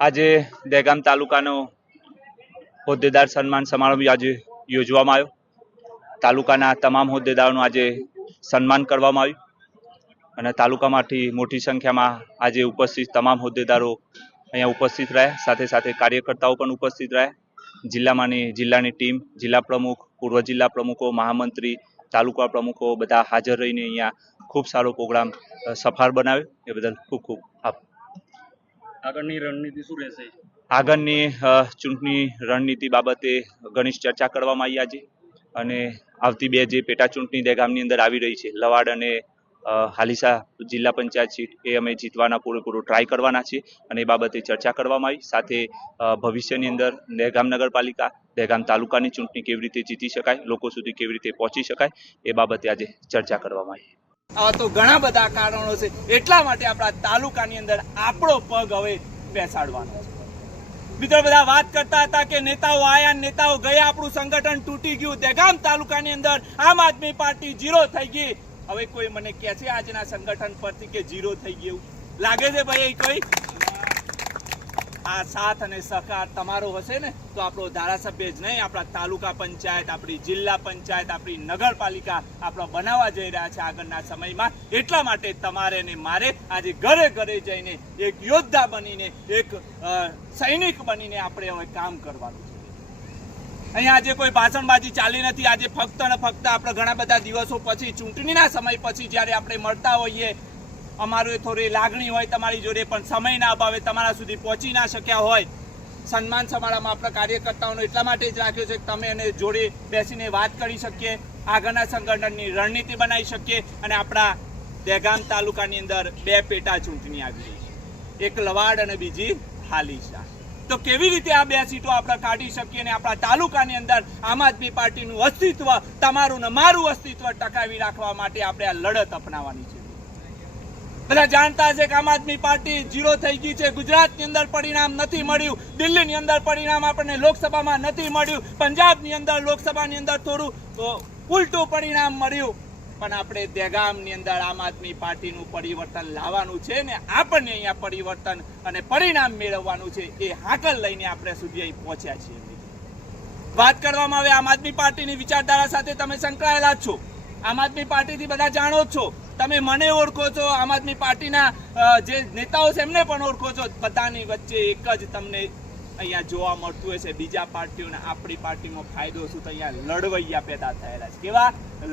આજે દહેગામ તાલુકાનો હોદ્દેદાર સન્માન સમારંભ આજે યોજવામાં આવ્યો. તાલુકાના તમામ હોદ્દેદારોનું આજે સન્માન કરવામાં આવ્યું. અને તાલુકામાંથી મોટી સંખ્યામાં આજે ઉપસ્થિત તમામ હોદ્દેદારો અહીંયા ઉપસ્થિત રહ્યા. સાથે સાથે કાર્યકર્તાઓ પણ ઉપસ્થિત રહ્યા. જિલ્લામાંની જિલ્લાની ટીમ, જિલ્લા પ્રમુખ, પૂર્વ જિલ્લા પ્રમુખો, મહામંત્રી, તાલુકા પ્રમુખો બધા હાજર રહીને અહીંયા ખૂબ સારો પ્રોગ્રામ સફાર બનાવ્યો. એ બદલ ખૂબ ખૂબ આભાર. આગળની રણનીતિ શું રહેશે? આગળની ચૂંટણી રણનીતિ બાબતે ઘણી ચર્ચા કરવામાં આવી આજે અને આવતી બે જે પેટા ચૂંટણી દહેગામની અંદર આવી રહી છે, લવાડ અને હાલીસા જિલ્લા પંચાયત સીટ એ અમે જીતવાના પૂરેપૂરો ટ્રાય કરવાના છીએ અને એ બાબતે ચર્ચા કરવામાં આવી. સાથે ભવિષ્યની અંદર દહેગામ નગરપાલિકા, દહેગામ તાલુકાની ચૂંટણી કેવી રીતે જીતી શકાય, લોકો સુધી કેવી રીતે પહોંચી શકાય એ બાબતે આજે ચર્ચા કરવામાં આવી. આવા તો ઘણા બધા કારણો છે. એટલા માટે આપણા તાલુકાની અંદર આપણો પગ હવે બેસાડવાનો છે. મિત્રો, બધા વાત કરતા હતા કે નેતાઓ આયા, નેતાઓ ગયા, આપણું સંગઠન તૂટી ગયું. દહેગામ તાલુકાની અંદર આમ આદમી પાર્ટી જીરો થઈ ગઈ. હવે કોઈ મને કહે છે, આજના સંગઠન પરથી કે જીરો થઈ ગયું? લાગે છે ભાઈ કોઈ? આ સાથ અને સહકાર તમારો હશે ને, તો આપણો ધારાસભ્ય જ નહીં, આપણા તાલુકા પંચાયત, આપણી જિલ્લા પંચાયત, આપણી નગરપાલિકા આપણો બનાવવા જઈ રહ્યા છે આગળના સમયમાં. એટલા માટે તમારે ને મારે આજે ઘરે ઘરે જઈને એક યોદ્ધા બનીને, એક સૈનિક બનીને આપણે હવે કામ કરવાનું છે. અહીંયા આજે કોઈ ભાષણબાજી ચાલી નથી, આજે ફક્ત ને ફક્ત આપણે ઘણા બધા દિવસો પછી, ચૂંટણીના સમય પછી જ્યારે આપણે મળતા હોઈએ અમારું થોડી લાગણી હોય તમારી જોડે, પણ સમયના અભાવે તમારા સુધી પહોંચી ના શક્યા હોય. સન્માન સમારોહમાં આપણા કાર્યકર્તાઓનો એટલા માટે જ રાખ્યો છે કે તમે એને જોડે બેસીને વાત કરી શકીએ, આગળના સંગઠનની રણનીતિ બનાવી શકીએ અને આપણા દહેગામ તાલુકાની અંદર બે પેટા ચૂંટણી આવી રહી એક લવાડ અને બીજી હાલીસા તો કેવી રીતે આ બે સીટો આપણે કાઢી શકીએ અને આપણા તાલુકાની અંદર આમ આદમી પાર્ટીનું અસ્તિત્વ, તમારું ને મારું અસ્તિત્વ ટકાવી રાખવા માટે આપણે આ લડત અપનાવવાની છે? બધા જાણતા છે કે આમ આદમી પાર્ટી જીરો થઈ ગઈ છે. ગુજરાતની અંદર પરિણામ નથી મળ્યું. દિલ્હીની અંદર પરિણામ આપણને લોકસભામાં નથી મળ્યું. પંજાબની અંદર લોકસભાની અંદર થોડું ઉલટું પરિણામ મળ્યું. પણ આપણે દેગામની અંદર આમ આદમી પાર્ટીનું પરિવર્તન લાવવાનું છે ને આપણને અહીંયા પરિવર્તન અને પરિણામ મેળવવાનું છે એ હાકલ લઈને આપણે સુધી અહીં પહોંચ્યા છીએ. વાત કરવામાં આવે આમ આદમી પાર્ટીની વિચારધારા સાથે તમે સંકળાયેલા જ છો. આમ આદમી પાર્ટીથી બધા જાણો જ છો. તમે મને ઓળખો છો, આમ આદમી પાર્ટીના જે નેતાઓ છે, એમને પણ ઓળખો છો. બધાની વચ્ચે એક જ તમને અહીંયા જોવા મળતું હશે. બીજા પાર્ટીઓને આપણી પાર્ટીનો ફાયદો શું તો અહીંયા લડવૈયા પેદા થયેલા છે. કેવા?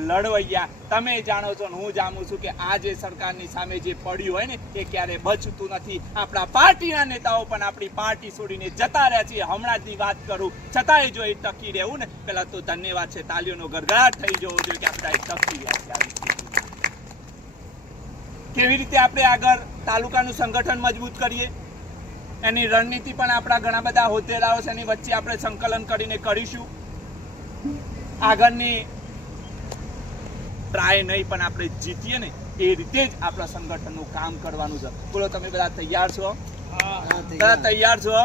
લડવૈયા. તમે જાણો છો હું જાણું છું કે આ જે સરકારની સામે જે પડ્યું હોય ને, એ ક્યારે બચતું નથી. આપણા પાર્ટીના નેતાઓ પણ આપણી પાર્ટી છોડીને જતા રહ્યા છે. હમણાં જની વાત કરું. છતાંય જો એ ટકી રહેવું ને પેલા તો ધન્યવાદ છે. તાલીઓનો ગરગડાટ થઈ જવો જોઈએ કે આપણે ટકી રહ્યા છે. કેવી રીતે આપણે આગળ તાલુકાનું સંગઠન મજબૂત કરીએ? એની રણનીતિ પણ આપણા ઘણા બધા હોદ્દેદારો છે એની વચ્ચે આપણે સંકલન કરીને કરીશું. આગળની ટ્રાય નહીં પણ આપણે જીતીએ ને એ રીતે જ આપણા સંગઠનનું કામ કરવાનું છે. બોલો તમે બધા તૈયાર છો? બધા તૈયાર. છો?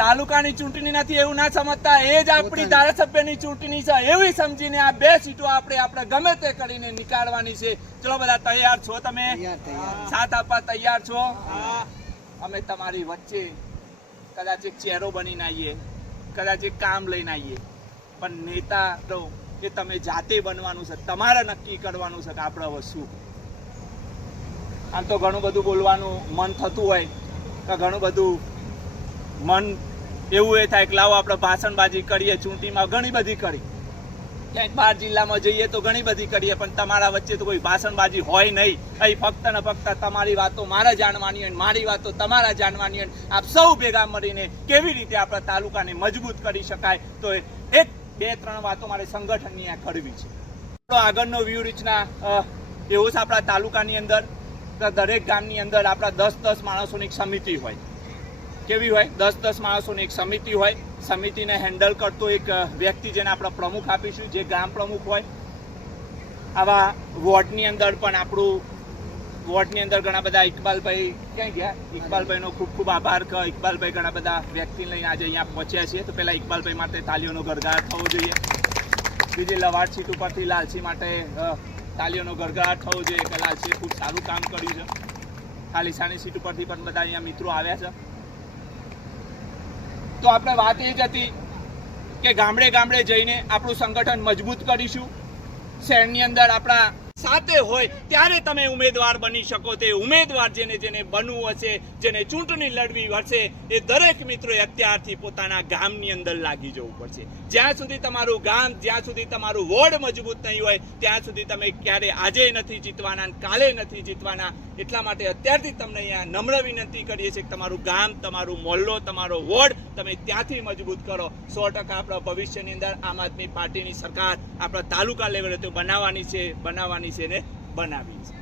તાલુકાની ચૂંટણી નથી એવું ના સમજતા. એ જ આપણી ધારાસભ્યની ચૂંટણી છે. એવી સમજીને આ બે સીટો આપણે આપણે ગમે તે કરીને નીકાળવાની છે. ચલો બધા તૈયાર છો તમે? સાથ આપવા તૈયાર છો? અમે તમારી વચ્ચે કદાચ એક ચહેરો બનીને આવીએ કદાચ એક કામ લઈને આવીએ. પણ નેતા તો એ તમે જાતે બનવાનું છે તમારે નક્કી કરવાનું છે કે આપણે હવે શું? આમ તો ઘણું બધું બોલવાનું મન થતું હોય કે ઘણું બધું મન એવું એ થાય કે લાવો આપણે ભાષણબાજી કરીએ ચૂંટણીમાં ઘણી બધી કરી. ક્યાંક બહાર જિલ્લામાં જઈએ તો ઘણી બધી કરીએ, પણ તમારા વચ્ચે તો કોઈ ભાષણબાજી હોય નહીં. અહીં ફક્ત ને ફક્ત તમારી વાતો મારા જાણવાની હોય મારી વાતો તમારા જાણવાની હોય આપ સૌ ભેગા મળીને કેવી રીતે આપણા તાલુકાને મજબૂત કરી શકાય? તો એક, બે, ત્રણ વાતો મારે સંગઠનની આ કરવી છે. આગળનો વ્યૂ રીચના એવો આપણા તાલુકાની અંદર, દરેક ગામની અંદર આપણા દસ દસ માણસોની સમિતિ હોય. કેવી હોય? દસ દસ માણસોની એક સમિતિ હોય. સમિતિને હેન્ડલ કરતો એક વ્યક્તિ જેને આપણે પ્રમુખ આપીશું, જે ગ્રામ પ્રમુખ હોય. આવા વોર્ડની અંદર પણ આપણું, વોર્ડની અંદર ઘણા બધા ઇકબાલભાઈ ક્યાં ગયા? ઇકબાલભાઈનો ખૂબ ખૂબ આભાર. કહ ઇકબાલભાઈ ઘણા બધા વ્યક્તિ લઈને આજે અહીંયા પહોંચ્યા છીએ. તો પહેલાં ઇકબાલભાઈ માટે તાલીઓનો ગરગડાટ થવો જોઈએ. બીજી લવાડ સીટ ઉપરથી લાલસી માટે તાલીઓનો ગરગડાટ થવો જોઈએ. કે લાલસીએ ખૂબ સારું કામ કર્યું છે. ખાલીસાની સીટ ઉપરથી પણ બધા અહીંયા મિત્રો આવ્યા છે. તો આપણે વાત એ જ હતી કે ગામડે ગામડે જઈને આપણું સંગઠન મજબૂત કરીશું. શહેરની અંદર આપણા સાથે હોય, ત્યારે તમે ઉમેદવાર બની શકો. તે ઉમેદવાર જેને જેને બનવું હશે, જેને ચૂંટણી લડવી હશે, એ દરેક મિત્રોએ અત્યારથી પોતાના ગામની અંદર લાગી જવું પડશે. જ્યાં સુધી તમારું ગામ, જ્યાં સુધી તમારું વોર્ડ મજબૂત નહીં હોય, ત્યાં સુધી તમે ક્યારે આજે નથી જીતવાના કાલે નથી જીતવાના, એટલા માટે અત્યારથી તમને અહીંયા નમ્ર વિનંતી કરીએ છીએ કે તમારું ગામ, તમારું મોહલ્લો તમારો વોર્ડ તમે ત્યાંથી મજબૂત કરો. સો ટકા આપણા ભવિષ્યની અંદર આમ આદમી પાર્ટીની સરકાર આપણા તાલુકા લેવલે તો બનાવવાની છે, બનાવવાની છે ને બનાવી છે